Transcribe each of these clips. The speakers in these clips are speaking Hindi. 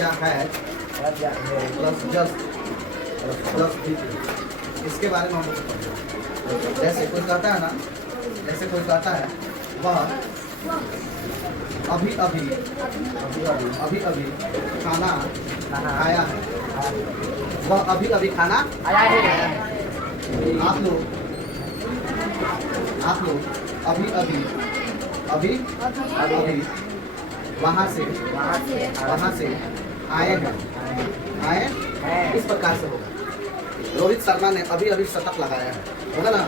या है प्लस जस्ट प्लस भी, इसके बारे में हम लोग पढ़ेंगे। जैसे कोई कहता है ना, जैसे कोई कहता है वह अभी अभी खाना खाया है, वह अभी अभी खाना आया है। आप लोग अभी अभी वहाँ से आए हैं, इस प्रकार से होगा। रोहित शर्मा ने अभी अभी शतक लगाया है, होगा ना।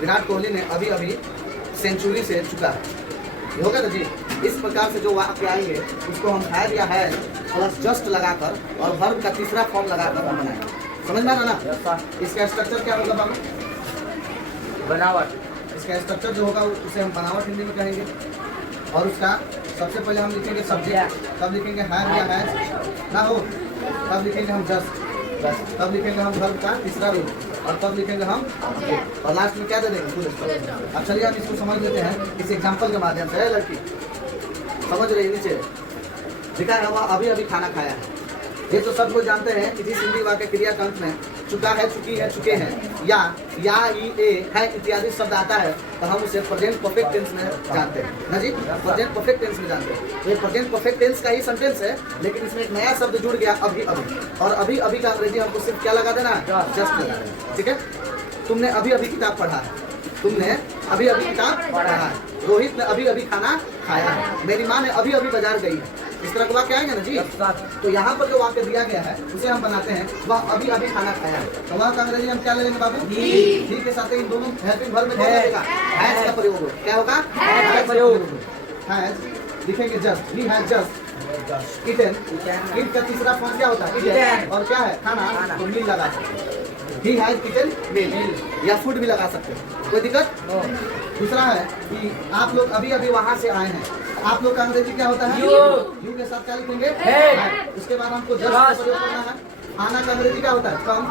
विराट कोहली ने अभी अभी सेंचुरी से चुका है, होगा ना जी। इस प्रकार से जो वाक्य आएंगे उसको हम हैड या है प्लस जस्ट लगाकर और वर्ब का तीसरा फॉर्म लगाकर हम बनाएंगे। समझ में आ रहा ना। इसका स्ट्रक्चर क्या होगा बाबू? बनावट। इसका स्ट्रक्चर जो होगा उसे हम बनावट हिंदी में कहेंगे। और उसका सबसे पहले हम लिखेंगे सब्जेक्ट, तब लिखेंगे हैव या हैज ना हो, तब लिखेंगे हम जस्ट, तब लिखेंगे हम वर्ब का तीसरा रूप, और तब लिखेंगे हम और लास्ट में क्या दे देंगे फुल स्टॉप। अब चलिए हम इसको समझ लेते हैं इस एग्जाम्पल के माध्यम से। लड़की समझ रही नीचे लिखा है वह अभी अभी खाना खाया है। ये तो सब लोग जानते हैं कि जिस हिंदी वाक्य क्रिया का अंत में चुका है, चुकी है, चुके हैं या ई ए है इत्यादि शब्द आता है तो हम उसे प्रेजेंट परफेक्ट टेंस में जानते हैं ना जी। प्रेजेंट परफेक्ट टेंस में जानते हैं। तो ये प्रेजेंट परफेक्ट टेंस का ही सेंटेंस है, लेकिन इसमें एक नया शब्द जुड़ गया अभी अभी। और अभी अभी का अंग्रेजी हमको सिर्फ क्या लगा देना है? जस्ट लगा देना। ठीक है। तुमने अभी अभी किताब पढ़ा है, तुमने अभी अभी किताब पढ़ा है। रोहित ने अभी अभी खाना खाया है। मेरी माँ ने अभी अभी बाजार गई है। इस तरह का वाक्य आएंगे ना जी। तो यहाँ पर जो वाक्य दिया गया है उसे हम बनाते हैं वह अभी अभी खाना खाया है। तो वह का अंग्रेजी हम क्या लेंगे बाबू? ही के साथ इन दोनों हेल्पिंग वर्ब में क्या लगेगा? हैज का प्रयोग होगा। क्या होगा? हैज का प्रयोग। हैज लिखेंगे just, he has just eaten. Eat का तीसरा फॉर्म क्या होता है? ईटन। और क्या है? खाना। तो मील लगा सकते हैं। ही हैज ईटन मील या फूड भी लगा सकते हैं, कोई दिक्कत। दूसरा है कि आप लोग अभी अभी वहाँ से आए हैं। आप लोग का अंग्रेजी क्या होता है? यू के साथ क्या लिखेंगे? उसके बाद हमको जस्ट का प्रयोग करना है। आना का अंग्रेजी क्या होता है? कम।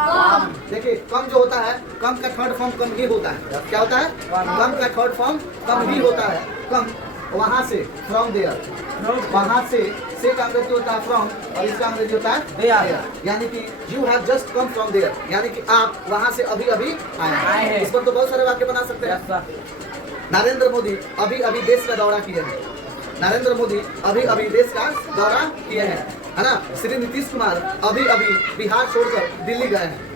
देखिए कम जो होता है, कम का थर्ड फॉर्म कम ही होता है। क्या होता है? कम का थर्ड फॉर्म कम ही होता है। कम वहाँ से, फ्रॉम देयर। वहाँ से का अंग्रेजी होता है फ्रॉम, और इसका अंग्रेजी होता है देयर। यानी कि you have just come from there, यानी कि आप वहाँ से अभी अभी आए हैं। इस पर तो बहुत सारे वाक्य बना सकते हैं। नरेंद्र मोदी अभी अभी देश का दौरा किए हैं। नरेंद्र मोदी अभी अभी देश का दौरा किए हैं, है ना। श्री नीतीश कुमार अभी अभी बिहार छोड़कर दिल्ली गए हैं।